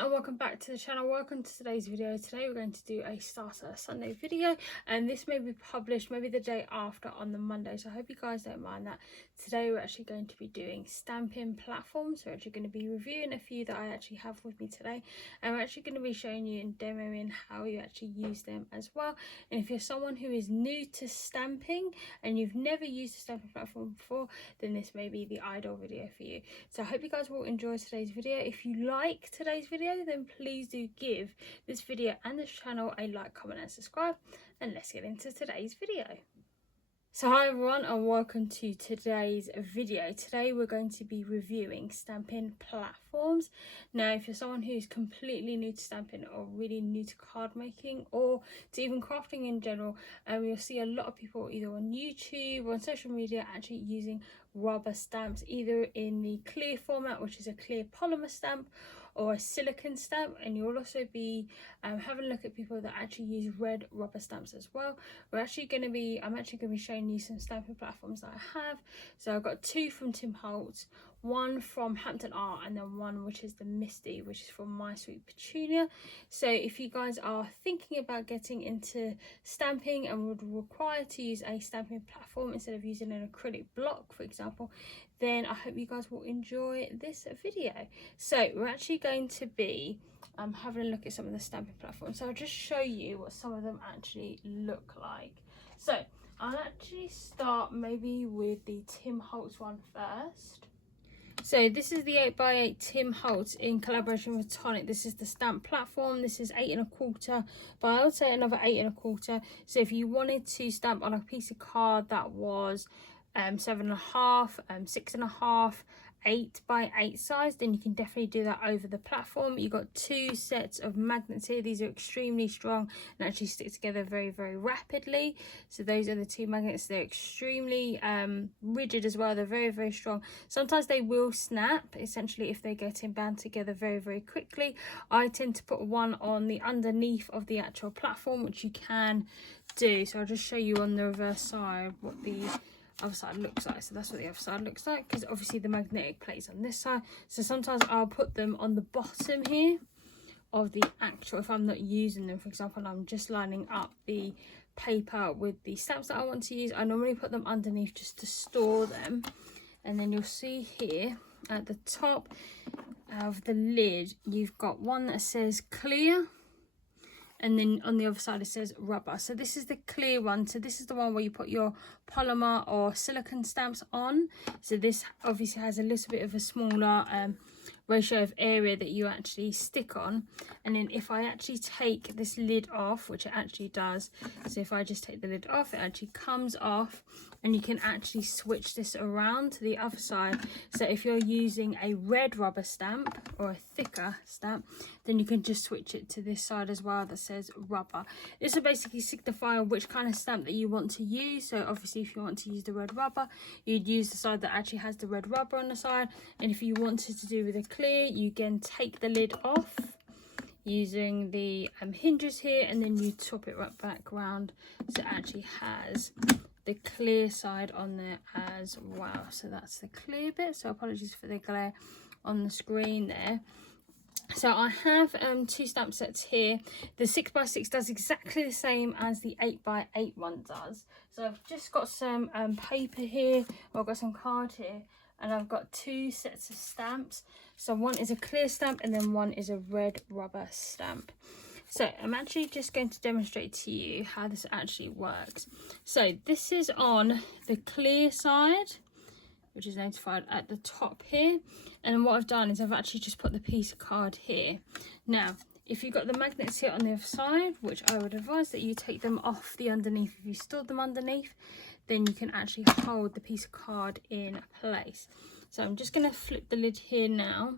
everyone and welcome back to the channel. Welcome to today's video. Today we're going to do a Starter Sunday video, and this may be published maybe the day after on the Monday, so I hope you guys don't mind that. Today we're actually going to be doing stamping platforms. We're actually going to be reviewing a few that I actually have with me today, and we're actually going to be showing you and demoing how you actually use them as well. And if you're someone who is new to stamping and you've never used a stamping platform before, then this may be the ideal video for you. So I hope you guys will enjoy today's video. If you like today's video, then please do give this video and this channel a like, comment and subscribe, and let's get into today's video. So hi everyone and welcome to today's video. Today we're going to be reviewing stamping platforms. Now if you're someone who's completely new to stamping or really new to card making or to even crafting in general, you'll see a lot of people either on YouTube or on social media actually using rubber stamps, either in the clear format, which is a clear polymer stamp, or a silicone stamp. And you'll also be having a look at people that actually use red rubber stamps as well. I'm actually going to be showing you some stamping platforms that I have. So I've got two from Tim Holtz, one from Hampton Art, and then one which is the MISTI, which is from My Sweet Petunia. So if you guys are thinking about getting into stamping and would require to use a stamping platform instead of using an acrylic block, for example, then I hope you guys will enjoy this video. So we're actually going to be having a look at some of the stamping platforms. So I'll just show you what some of them actually look like. So I'll actually start maybe with the Tim Holtz one first. So this is the 8x8 Tim Holtz in collaboration with Tonic. This is the stamp platform. This is 8 1/4 by, I would say, another 8 1/4. So if you wanted to stamp on a piece of card that was 7.5, 6.5, 8x8 size, then you can definitely do that over the platform. You've got two sets of magnets here. These are extremely strong and actually stick together very, very rapidly. So those are the two magnets. They're extremely rigid as well. They're very, very strong. Sometimes they will snap, essentially, if they get bound together very, very quickly. I tend to put one on the underneath of the actual platform, which you can do. So I'll just show you on the reverse side what the other side looks like. So that's what the other side looks like, because obviously the magnetic plate's on this side. So sometimes I'll put them on the bottom here of the actual, if I'm not using them, for example, I'm just lining up the paper with the stamps that I want to use, I normally put them underneath just to store them. And then you'll see here at the top of the lid, you've got one that says clear, and then on the other side it says rubber. So this is the clear one. So this is the one where you put your polymer or silicone stamps on. So this obviously has a little bit of a smaller ratio of area that you actually stick on. And then if I actually take this lid off, which it actually does, so if I just take the lid off, it actually comes off, and you can actually switch this around to the other side. So if you're using a red rubber stamp or a thicker stamp, then you can just switch it to this side as well that says rubber. This will basically signify which kind of stamp that you want to use. So obviously if you want to use the red rubber, you'd use the side that actually has the red rubber on the side. And if you wanted to do with a clear, you can take the lid off using the hinges here, and then you top it right back around, so it actually has the clear side on there as well. So that's the clear bit. So apologies for the glare on the screen there. So I have two stamp sets here. The 6x6 does exactly the same as the 8x8 one does. So I've just got some paper here, or I've got some card here, and I've got two sets of stamps. So one is a clear stamp and then one is a red rubber stamp. So I'm actually just going to demonstrate to you how this actually works. So this is on the clear side, which is notified at the top here. And what I've done is I've actually just put the piece of card here. Now, if you've got the magnets here on the other side, which I would advise that you take them off the underneath, if you stored them underneath, then you can actually hold the piece of card in place. So I'm just going to flip the lid here now,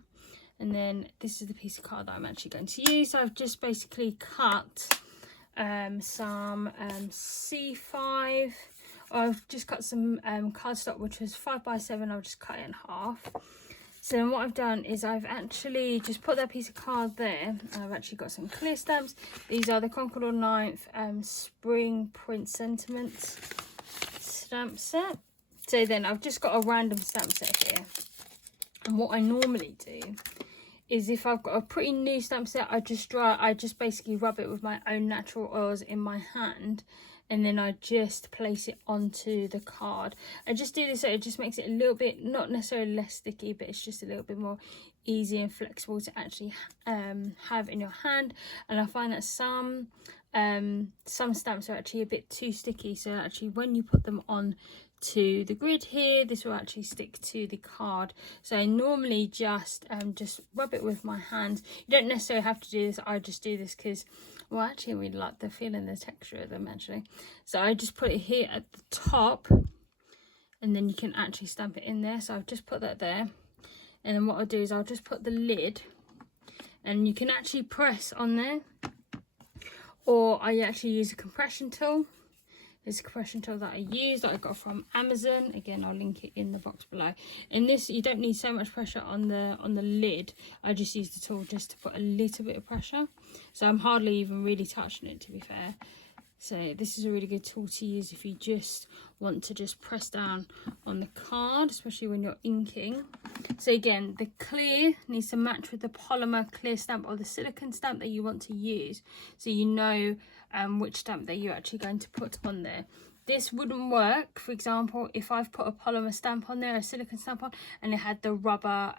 and then this is the piece of card that I'm actually going to use. So I've just basically cut some C5. I've just cut some cardstock, which was 5x7. I've just cut it in half. So then what I've done is I've actually just put that piece of card there. I've actually got some clear stamps. These are the Concord 9th Spring Print Sentiments stamp set. So then I've just got a random stamp set here. And what I normally do is if I've got a pretty new stamp set, I just basically rub it with my own natural oils in my hand, and then I just place it onto the card. I just do this so it just makes it a little bit, not necessarily less sticky, but it's just a little bit more easy and flexible to actually have in your hand. And I find that some stamps are actually a bit too sticky, so actually when you put them on to the grid here, this will actually stick to the card. So I normally just rub it with my hands. You don't necessarily have to do this. I just do this because, well, actually I really like the feel and the texture of them actually. So I just put it here at the top, and then you can actually stamp it in there. So I've just put that there, and then what I'll do is I'll just put the lid, and you can actually press on there, or I actually use a compression tool. There's a compression tool that I use that I got from Amazon. Again, I'll link it in the box below. And this, you don't need so much pressure on the lid. I just use the tool just to put a little bit of pressure. So I'm hardly even really touching it, to be fair. So this is a really good tool to use if you just want to just press down on the card, especially when you're inking. So again, the clear needs to match with the polymer clear stamp or the silicone stamp that you want to use, so you know which stamp that you're actually going to put on there. This wouldn't work, for example, if I've put a polymer stamp on there, a silicone stamp on, and it had the rubber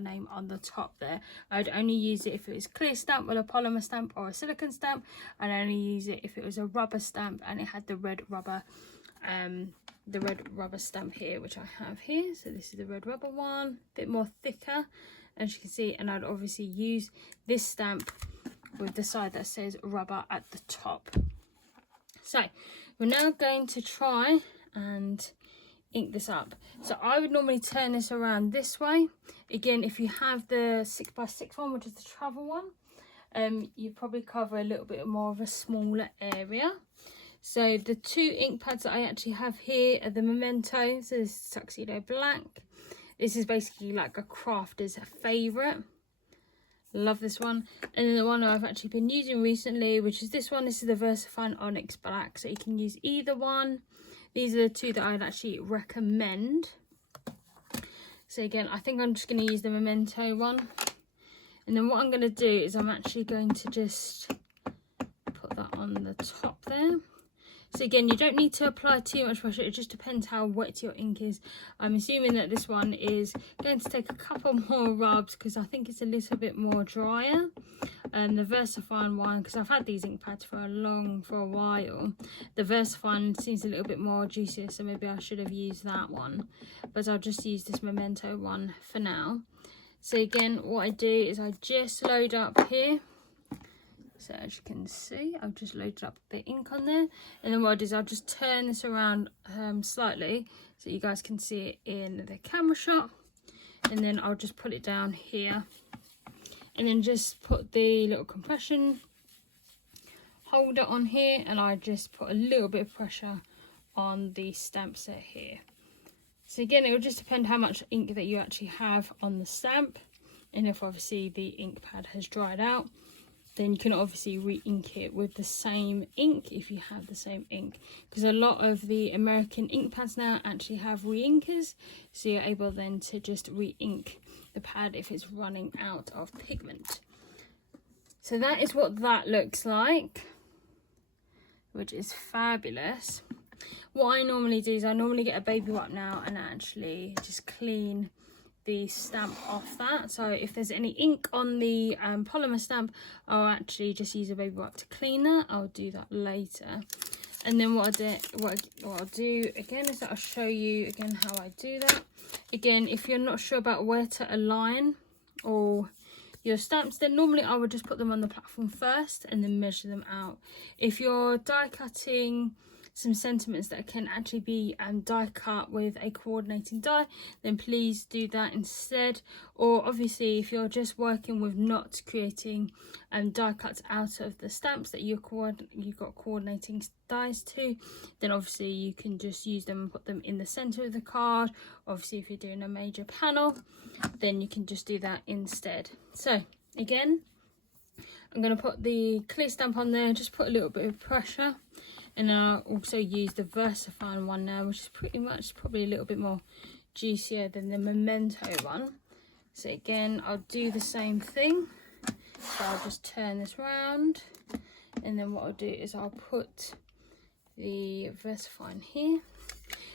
name on the top there. I'd only use it if it was clear stamp with a polymer stamp or a silicone stamp. I'd only use it if it was a rubber stamp and it had the red rubber stamp here, which I have here. So this is the red rubber one, a bit more thicker, as you can see. And I'd obviously use this stamp with the side that says rubber at the top. So we're now going to try and ink this up. So I would normally turn this around this way. Again, if you have the 6x6 one, which is the travel one, you probably cover a little bit more of a smaller area. So the two ink pads that I actually have here are the Memento. So this is Tuxedo Black. This is basically like a crafter's favourite. Love this one. And then the one I've actually been using recently, which is this one. This is the VersaFine Onyx Black. So you can use either one. These are the two that I'd actually recommend. So again, I think I'm just going to use the Memento one. And then what I'm going to do is I'm actually going to just put that on the top there. So again, you don't need to apply too much pressure. It just depends how wet your ink is. I'm assuming that this one is going to take a couple more rubs because I think it's a little bit more drier. And the VersaFine one, because I've had these ink pads for a while, the VersaFine seems a little bit more juicier, so maybe I should have used that one. But I'll just use this Memento one for now. So again, what I do is I just load up here. So as you can see, I've just loaded up the ink on there. And then what I do is I'll just turn this around slightly so you guys can see it in the camera shot. And then I'll just put it down here. And then just put the little compression holder on here. And I just put a little bit of pressure on the stamp set here. So again, it will just depend how much ink that you actually have on the stamp. And if obviously the ink pad has dried out, then you can obviously re-ink it with the same ink if you have the same ink, because a lot of the American ink pads now actually have re-inkers, so you're able then to just re-ink the pad if it's running out of pigment. So that is what that looks like, which is fabulous. What I normally do is I normally get a baby wipe now and actually just clean the stamp off that. So if there's any ink on the polymer stamp, I'll actually just use a baby wipe to clean that. I'll do that later. And then what I'll do again is that I'll show you again how I do that. Again, if you're not sure about where to align or your stamps, then normally I would just put them on the platform first and then measure them out. If you're die cutting some sentiments that can actually be die cut with a coordinating die, then please do that instead. Or obviously if you're just working with not creating die cuts out of the stamps that you've got coordinating dies to, then obviously you can just use them and put them in the center of the card. Obviously if you're doing a major panel, then you can just do that instead. So again, I'm going to put the clear stamp on there, just put a little bit of pressure. And I'll also use the VersaFine one now, which is pretty much probably a little bit more juicier than the Memento one. So again, I'll do the same thing. So I'll just turn this round, and then what I'll do is I'll put the VersaFine here.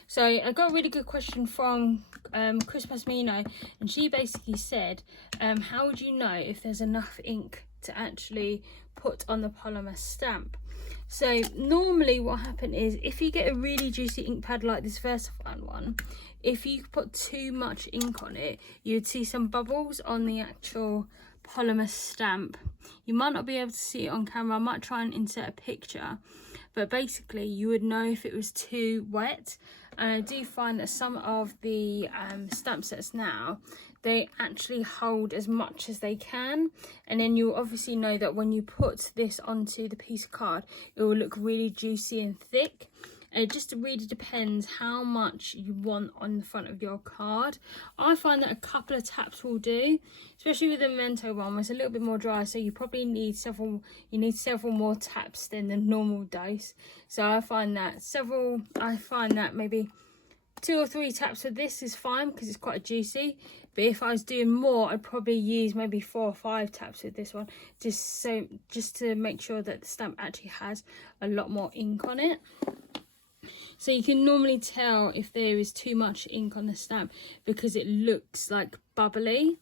So I got a really good question from Chris Pasmino, and she basically said, how would you know if there's enough ink to actually put on the polymer stamp? So normally what happens is, if you get a really juicy ink pad like this VersaFine one, if you put too much ink on it, you'd see some bubbles on the actual polymer stamp. You might not be able to see it on camera. I might try and insert a picture, but basically you would know if it was too wet. And I do find that some of the stamp sets now, they actually hold as much as they can, and then you'll obviously know that when you put this onto the piece of card, it will look really juicy and thick. And it just really depends how much you want on the front of your card. I find that a couple of taps will do, especially with the Memento one, where it's a little bit more dry, so you probably need several more taps than the normal dice. So I find that maybe 2 or 3 taps with this is fine, because it's quite juicy. But if I was doing more, I'd probably use maybe 4 or 5 taps with this one, just to make sure that the stamp actually has a lot more ink on it. So you can normally tell if there is too much ink on the stamp, because it looks like bubbly,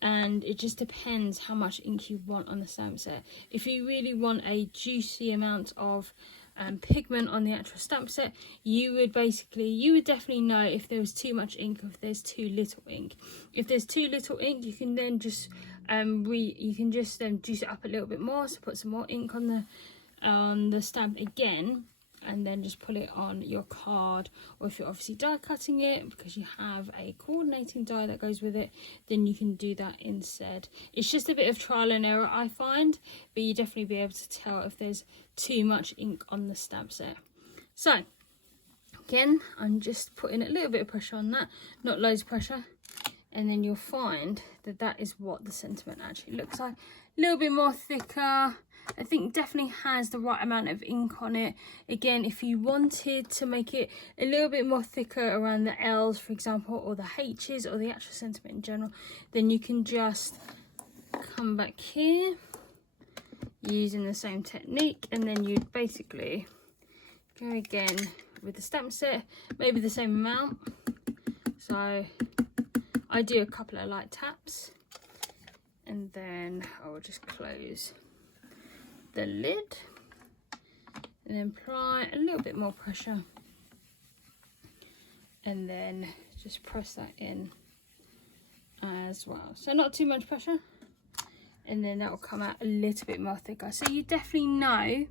and it just depends how much ink you want on the stamp set. If you really want a juicy amount of pigment on the actual stamp set, you would definitely know if there was too much ink or if there's too little ink. If there's too little ink, you can then just juice it up a little bit more, so put some more ink on the stamp again, and then just put it on your card. Or if you're obviously die cutting it, because you have a coordinating die that goes with it, then you can do that instead. It's just a bit of trial and error, I find, but you definitely be able to tell if there's too much ink on the stamp set. So again, I'm just putting a little bit of pressure on that, not loads of pressure, and then you'll find that that is what the sentiment actually looks like. A little bit more thicker. I think definitely has the right amount of ink on it. Again, if you wanted to make it a little bit more thicker around the L's, for example, or the H's, or the actual sentiment in general, then you can just come back here using the same technique, and then you'd basically go again with the stamp set, maybe the same amount. So I do a couple of light taps, and then I will just close the lid and then apply a little bit more pressure, and then just press that in as well. So not too much pressure, and then that will come out a little bit more thicker. So you definitely know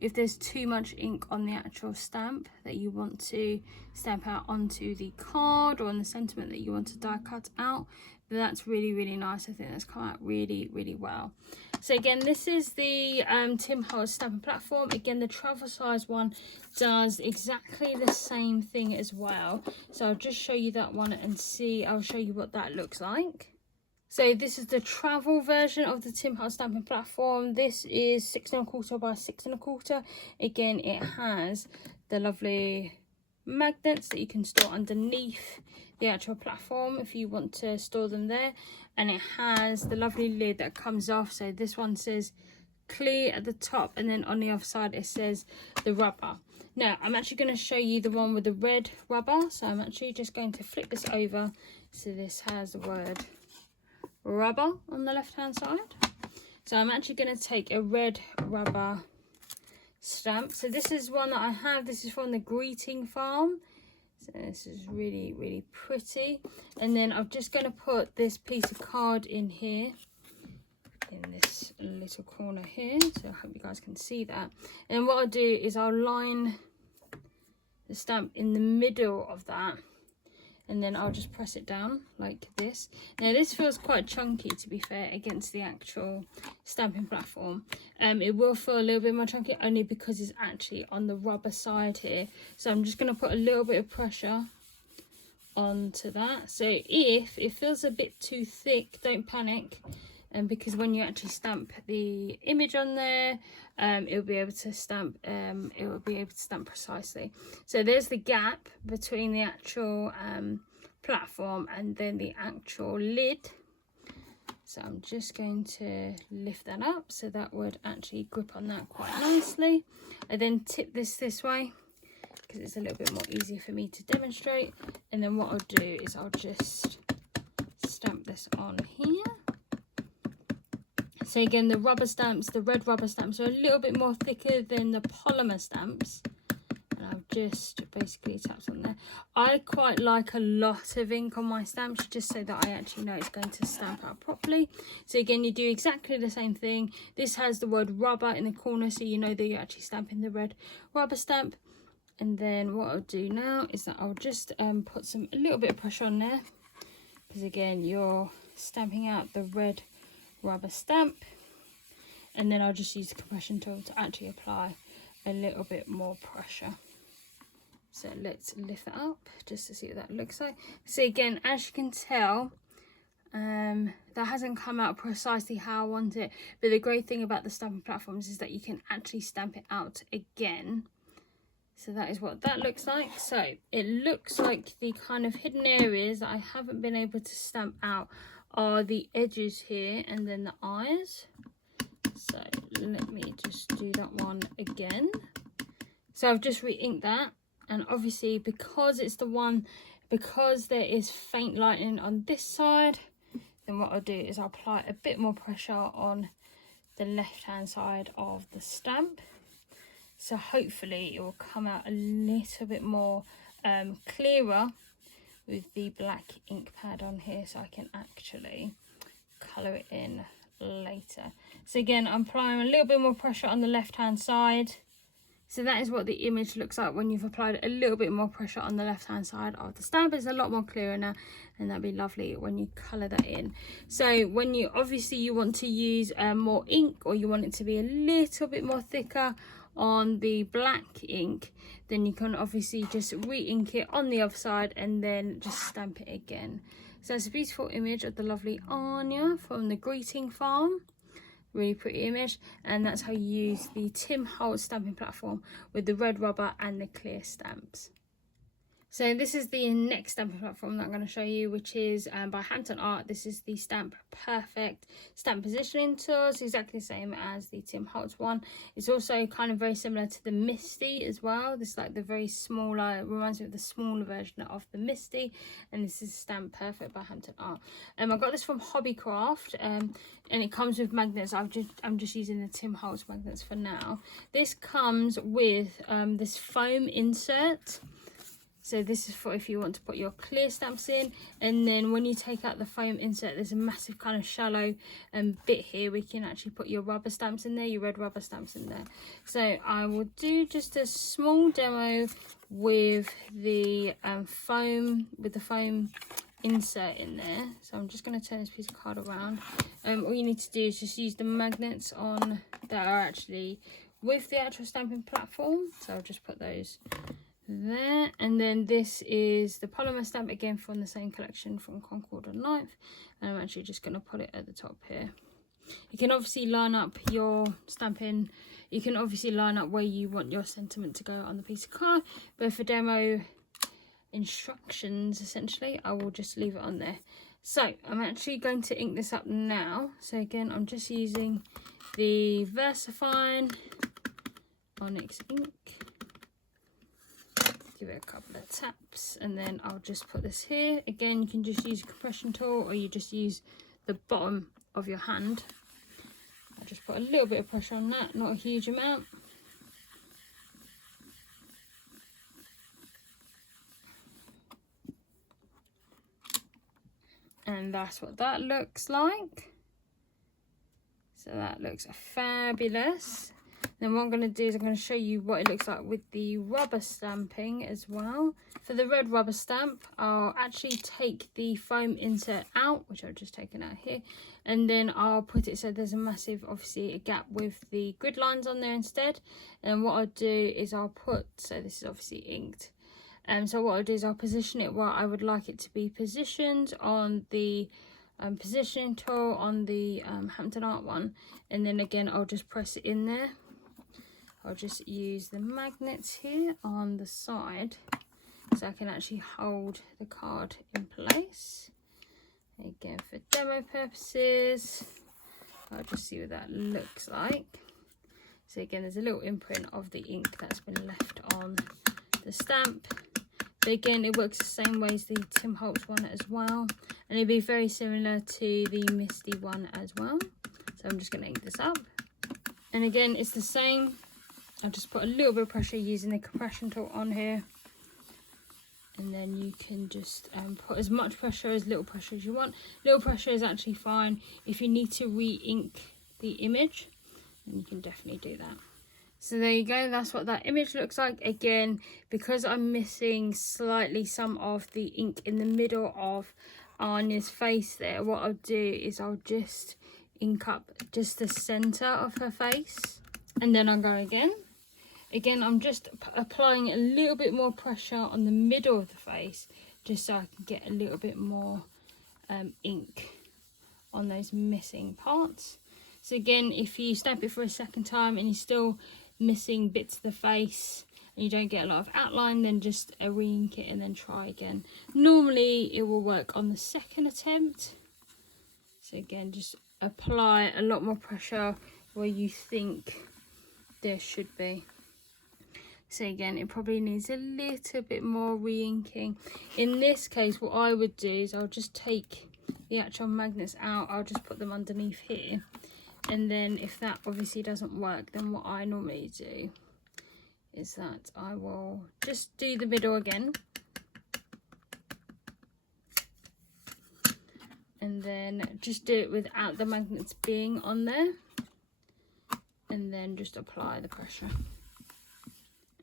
if there's too much ink on the actual stamp that you want to stamp out onto the card, or on the sentiment that you want to die cut out. That's really nice. I think that's come out really well. So again, this is the Tim Holtz stamping platform. Again, the travel size one does exactly the same thing as well. So I'll just show you that one and I'll show you what that looks like. So this is the travel version of the Tim Holtz stamping platform. This is 6 1/4 by 6 1/4. Again, it has the lovely magnets that you can store underneath the actual platform if you want to store them there, and it has the lovely lid that comes off. So this one says clear at the top, and then on the other side it says the rubber. Now I'm actually going to show you the one with the red rubber, so I'm actually just going to flip this over. So this has the word rubber on the left hand side. So I'm actually going to take a red rubber stamp. So this is one that I have. This is from the Greeting Farm. So this is really pretty. And then I'm just going to put this piece of card in here, in this little corner here. So I hope you guys can see that. And what I'll do is I'll line the stamp in the middle of that, and then I'll just press it down like this. Now this feels quite chunky, to be fair, against the actual stamping platform. It will feel a little bit more chunky only because it's actually on the rubber side here. So I'm just going to put a little bit of pressure onto that. So if it feels a bit too thick, don't panic, because when you actually stamp the image on there, it will be able to stamp precisely. So there's the gap between the actual platform and then the actual lid. So I'm just going to lift that up so that would actually grip on that quite nicely. I then tip this way because it's a little bit more easier for me to demonstrate. And then what I'll do is I'll just stamp this on here. So again, the rubber stamps, the red rubber stamps are a little bit more thicker than the polymer stamps. And I've just basically tapped on there. I quite like a lot of ink on my stamps just so that I actually know it's going to stamp out properly. So again, you do exactly the same thing. This has the word rubber in the corner, so you know that you're actually stamping the red rubber stamp. And then what I'll do now is that I'll just put a little bit of pressure on there, because again, you're stamping out the red rubber stamp. And then I'll just use the compression tool to actually apply a little bit more pressure. So let's lift that up just to see what that looks like. So again, as you can tell, that hasn't come out precisely how I want it, but the great thing about the stamping platforms is that you can actually stamp it out again. So that is what that looks like. So it looks like the kind of hidden areas that I haven't been able to stamp out are the edges here and then the eyes. So let me just do that one again. So I've just re-inked that, and obviously because it's the one, because there is faint lighting on this side, then what I'll do is I'll apply a bit more pressure on the left hand side of the stamp. So hopefully it will come out a little bit more clearer with the black ink pad on here, so I can actually colour it in later. So again, I'm applying a little bit more pressure on the left hand side. So that is what the image looks like when you've applied a little bit more pressure on the left hand side of the stamp. It's a lot more clearer now, and that'd be lovely when you colour that in. So when you want to use more ink, or you want it to be a little bit more thicker on the black ink, then you can obviously just re-ink it on the other side and then just stamp it again. So it's a beautiful image of the lovely Anya from the greeting farm. Really pretty image, and that's how you use the Tim Holtz stamping platform with the red rubber and the clear stamps. So this is the next stamping platform that I'm going to show you, which is by Hampton Art. This is the Stamp Perfect stamp positioning tool. It's exactly the same as the Tim Holtz one. It's also kind of very similar to the MISTI as well. This is like the very smaller, it reminds me of the smaller version of the MISTI, and this is Stamp Perfect by Hampton Art. I got this from Hobbycraft, and it comes with magnets. I'm just using the Tim Holtz magnets for now. This comes with this foam insert. So this is for if you want to put your clear stamps in, and then when you take out the foam insert, there's a massive kind of shallow bit here where you can actually put your rubber stamps in there, your red rubber stamps in there. So I will do just a small demo with the foam insert in there. So I'm just going to turn this piece of card around. All you need to do is just use the magnets on that are actually with the actual stamping platform. So I'll just put those there, and then this is the polymer stamp again from the same collection from Concord and 9th, and I'm actually just going to put it at the top here. You can obviously line up your stamping, you can obviously line up where you want your sentiment to go on the piece of card, but for demo instructions essentially I will just leave it on there. So I'm actually going to ink this up now. So again, I'm just using the VersaFine Onyx ink. Give it a couple of taps, and then I'll just put this here. Again, you can just use a compression tool, or you just use the bottom of your hand. I'll just put a little bit of pressure on that, not a huge amount. And that's what that looks like. So that looks fabulous. Then what I'm going to do is I'm going to show you what it looks like with the rubber stamping as well. For the red rubber stamp, I'll actually take the foam insert out, which I've just taken out here, and then I'll put it so there's a massive, obviously, a gap with the grid lines on there instead. And what I'll do is I'll put, so this is obviously inked, so what I'll do is I'll position it where I would like it to be positioned on the positioning tool on the Hampton Art one, and then again I'll just press it in there. I'll just use the magnets here on the side so I can actually hold the card in place. Again, for demo purposes, I'll just see what that looks like. So again, there's a little imprint of the ink that's been left on the stamp. But again, it works the same way as the Tim Holtz one as well, and it'll be very similar to the MISTI one as well. So I'm just going to ink this up, and again it's the same. I'll just put a little bit of pressure using the compression tool on here, and then you can just put as much pressure, as little pressure as you want. Little pressure is actually fine. If you need to re-ink the image, then you can definitely do that. So there you go, that's what that image looks like. Again, because I'm missing slightly some of the ink in the middle of Anya's face there, what I'll do is I'll just ink up just the center of her face, and then I'll go again. Again, I'm just applying a little bit more pressure on the middle of the face, just so I can get a little bit more ink on those missing parts. So again, if you stamp it for a second time and you're still missing bits of the face and you don't get a lot of outline, then just re-ink it and then try again. Normally it will work on the second attempt. So again, just apply a lot more pressure where you think there should be. So again, it probably needs a little bit more re-inking. In this case, what I would do is I'll just take the actual magnets out. I'll just put them underneath here. And then if that obviously doesn't work, then what I normally do is that I will just do the middle again. And then just do it without the magnets being on there. And then just apply the pressure.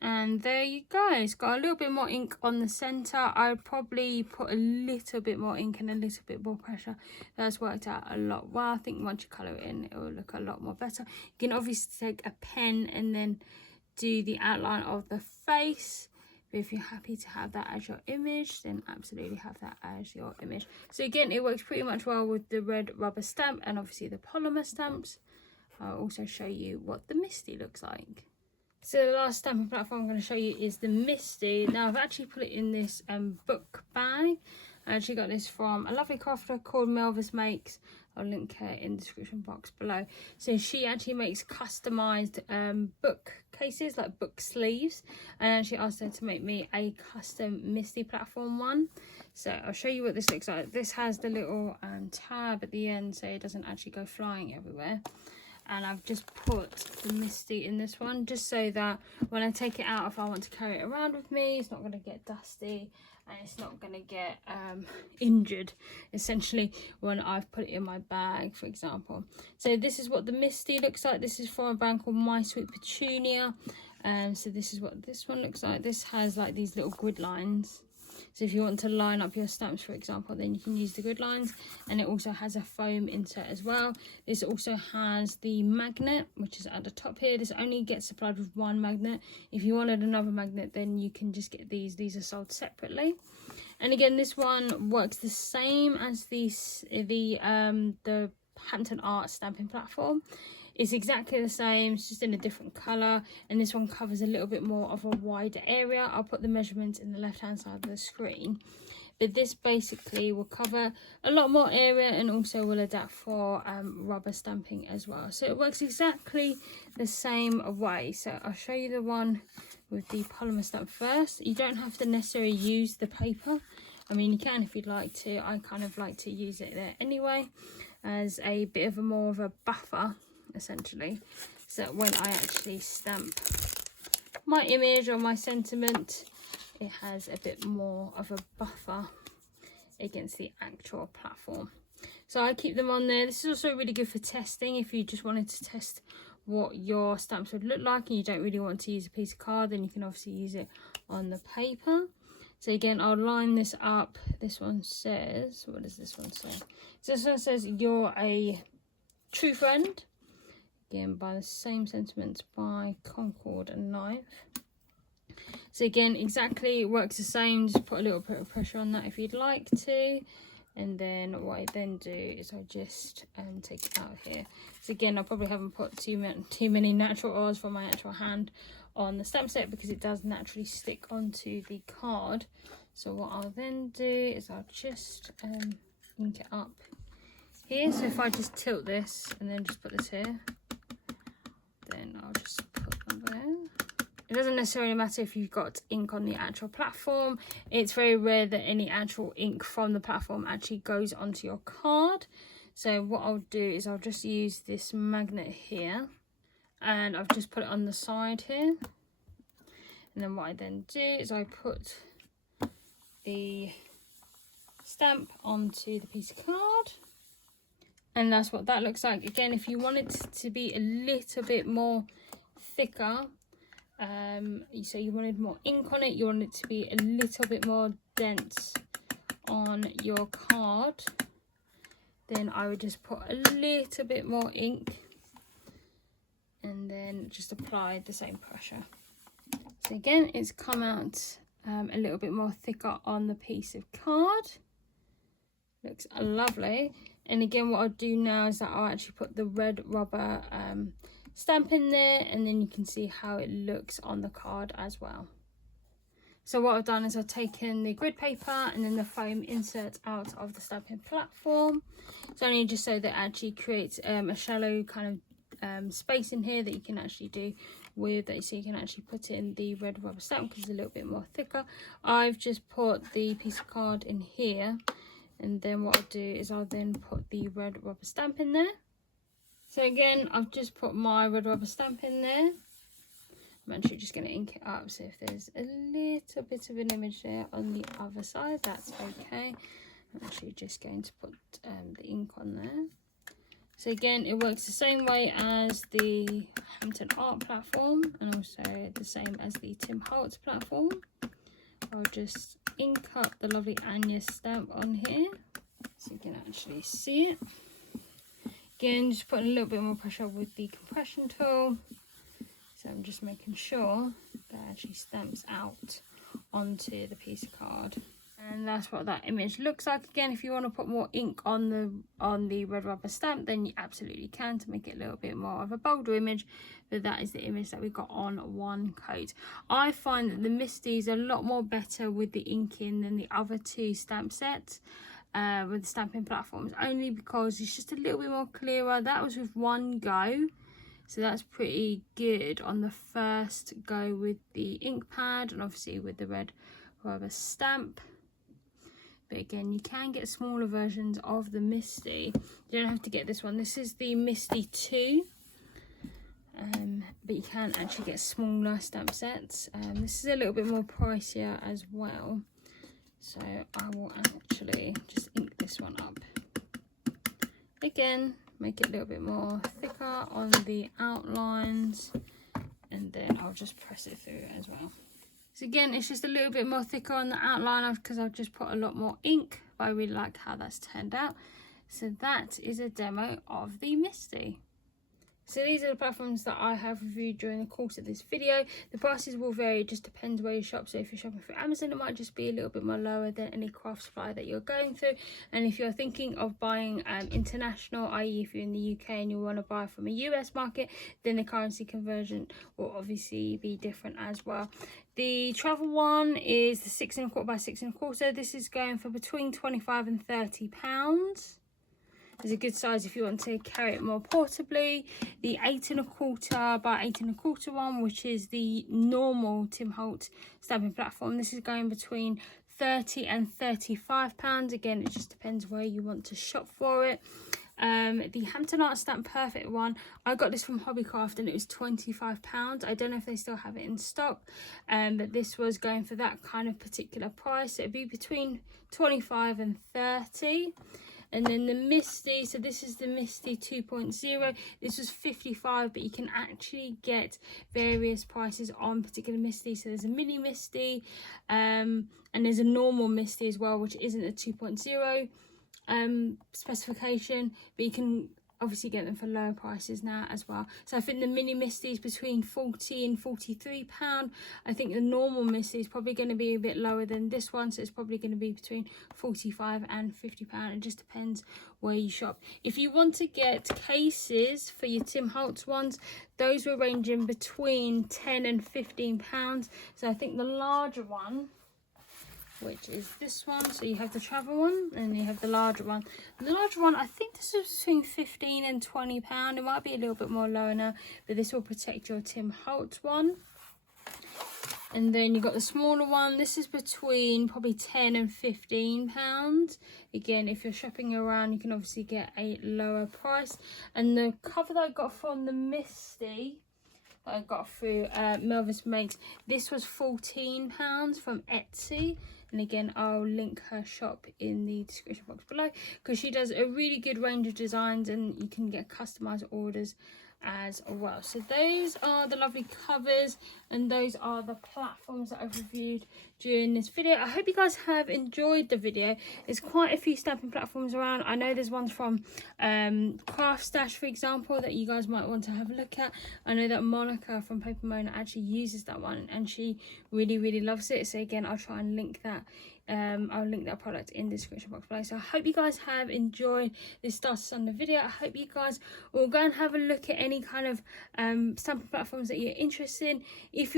And there you go, it's got a little bit more ink on the center. I'd probably put a little bit more ink and a little bit more pressure. That's worked out a lot well. I think once you colour it in, it will look a lot more better. You can obviously take a pen and then do the outline of the face. But if you're happy to have that as your image, then absolutely have that as your image. So again, it works pretty much well with the red rubber stamp and obviously the polymer stamps. I'll also show you what the MISTI looks like. So the last stamping platform I'm going to show you is the MISTI. Now I've actually put it in this book bag. I actually got this from a lovely crafter called Melvis Makes. I'll link her in the description box below. So she actually makes customized book cases, like book sleeves. And she asked her to make me a custom MISTI platform one. So I'll show you what this looks like. This has the little tab at the end, so it doesn't actually go flying everywhere. And I've just put the MISTI in this one, just so that when I take it out, if I want to carry it around with me, it's not going to get dusty and it's not going to get injured, essentially, when I've put it in my bag, for example. So this is what the MISTI looks like. This is from a brand called My Sweet Petunia. So this is what this one looks like. This has like these little grid lines. So if you want to line up your stamps, for example, then you can use the grid lines. And it also has a foam insert as well. This also has the magnet, which is at the top here. This only gets supplied with one magnet. If you wanted another magnet, then you can just get these. These are sold separately. And again, this one works the same as the Hampton Art stamping platform. It's exactly the same, it's just in a different colour, and this one covers a little bit more of a wider area. I'll put the measurements in the left hand side of the screen, but this basically will cover a lot more area and also will adapt for rubber stamping as well. So it works exactly the same way. So I'll show you the one with the polymer stamp first. You don't have to necessarily use the paper. I mean, you can if you'd like to. I kind of like to use it there anyway as a bit of a more of a buffer, essentially, so that when I actually stamp my image or my sentiment, it has a bit more of a buffer against the actual platform. So I keep them on there. This is also really good for testing. If you just wanted to test what your stamps would look like and you don't really want to use a piece of card, then you can obviously use it on the paper. So again, I'll line this up. This one says, what does this one say? So this one says, "You're a true friend." Again, by the same sentiments by Concord and Knife. So again, exactly works the same. Just put a little bit of pressure on that if you'd like to. And then what I then do is I just take it out of here. So again, I probably haven't put too many natural oils from my actual hand on the stamp set because it does naturally stick onto the card. So what I'll then do is I'll just ink it up here. So if I just tilt this and then just put this here, then I'll just put them there. It doesn't necessarily matter if you've got ink on the actual platform. It's very rare that any actual ink from the platform actually goes onto your card. So what I'll do is I'll just use this magnet here, and I've just put it on the side here. And then what I then do is I put the stamp onto the piece of card, and that's what that looks like. Again, if you want it to be a little bit more thicker, so you wanted more ink on it, you want it to be a little bit more dense on your card, then I would just put a little bit more ink and then just apply the same pressure. So again, it's come out a little bit more thicker on the piece of card. Looks lovely. And again, what I'll do now is that I'll actually put the red rubber stamp in there, and then you can see how it looks on the card as well. So what I've done is I've taken the grid paper and then the foam insert out of the stamping platform. It's only just so that it actually creates a shallow kind of space in here that you can actually do with that, so you can actually put in the red rubber stamp because it's a little bit more thicker. I've just put the piece of card in here, and then what I'll do is I'll then put the red rubber stamp in there. So again, I've just put my red rubber stamp in there. I'm actually just going to ink it up, so if there's a little bit of an image there on the other side, that's okay. I'm actually just going to put the ink on there. So again, it works the same way as the Hampton Art platform, and also the same as the Tim Holtz platform. I'll just ink up the lovely Anya stamp on here, so you can actually see it. Again, just putting a little bit more pressure with the compression tool. So I'm just making sure that it actually stamps out onto the piece of card. And that's what that image looks like. Again, if you want to put more ink on the red rubber stamp, then you absolutely can to make it a little bit more of a bolder image. But that is the image that we got on one coat. I find that the MISTI is a lot more better with the ink in than the other two stamp sets with the stamping platforms, only because it's just a little bit more clearer. That was with one go. So that's pretty good on the first go with the ink pad, and obviously with the red rubber stamp. But again, you can get smaller versions of the MISTI. You don't have to get this one. This is the MISTI 2. But you can actually get smaller stamp sets. This is a little bit more pricier as well. So I will actually just ink this one up. Again, make it a little bit more thicker on the outlines, and then I'll just press it through as well. So again, it's just a little bit more thicker on the outline because I've just put a lot more ink, but I really like how that's turned out. So that is a demo of the MISTI. So these are the platforms that I have reviewed during the course of this video. The prices will vary, it just depends where you shop. So if you're shopping through Amazon, it might just be a little bit more lower than any craft supply that you're going through. And if you're thinking of buying international, i.e. if you're in the UK and you want to buy from a US market, then the currency conversion will obviously be different as well. The travel one is the 6 1/4 by 6 1/4. This is going for between £25 and £30. It's a good size if you want to carry it more portably. The 8 1/4 by 8 1/4 one, which is the normal Tim Holtz stamping platform, this is going between £30 and £35. Again, it just depends where you want to shop for it. The Hampton Art Stamp Perfect one, I got this from Hobbycraft and it was £25. I don't know if they still have it in stock, but this was going for that kind of particular price. It'd be between 25 and 30. And then the MISTI, so this is the MISTI 2.0. This was 55, but you can actually get various prices on particular MISTI. So there's a mini MISTI, and there's a normal MISTI as well, which isn't a 2.0 specification, but you can obviously get them for lower prices now as well. So I think the mini MISTI is between £40 and £43. I think the normal MISTI is probably going to be a bit lower than this one, so it's probably going to be between £45 and £50. It just depends where you shop. If you want to get cases for your Tim Holtz ones, those were ranging between £10 and £15. So I think the larger one, which is this one, so you have the travel one and you have the larger one. The larger one, I think this is between £15 and £20. It might be a little bit more lower now, but this will protect your Tim Holtz one. And then you've got the smaller one. This is between probably £10 and £15. Again, if you're shopping around, you can obviously get a lower price. And the cover that I got from the MISTI that I got through Melvis makes, this was £14 from Etsy. And again, I'll link her shop in the description box below, because she does a really good range of designs and you can get customized orders as well. So those are the lovely covers, and those are the platforms that I've reviewed during this video. I hope you guys have enjoyed the video. There's quite a few stamping platforms around. I know there's ones from Craft Stash, for example, that you guys might want to have a look at. I know that Monica from Papercrafts actually uses that one and she really loves it. So again, I'll try and link that. I'll link that product in the description box below. So I hope you guys have enjoyed this Starter Sunday video. I hope you guys will go and have a look at any kind of stamping platforms that you're interested in. If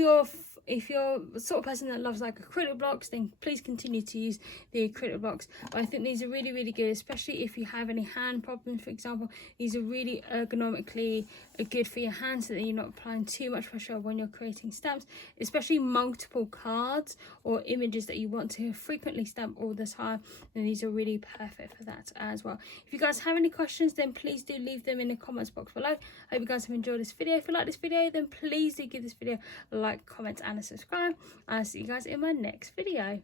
you're the sort of person that loves like acrylic blocks, then please continue to use the acrylic blocks. But I think these are really good, especially if you have any hand problems, for example. These are really ergonomically good for your hands, so that you're not applying too much pressure when you're creating stamps, especially multiple cards or images that you want to frequently stamp all the time. And these are really perfect for that as well. If you guys have any questions, then please do leave them in the comments box below. I hope you guys have enjoyed this video. If you like this video, then please do give this video a like, comment and a subscribe. I'll see you guys in my next video.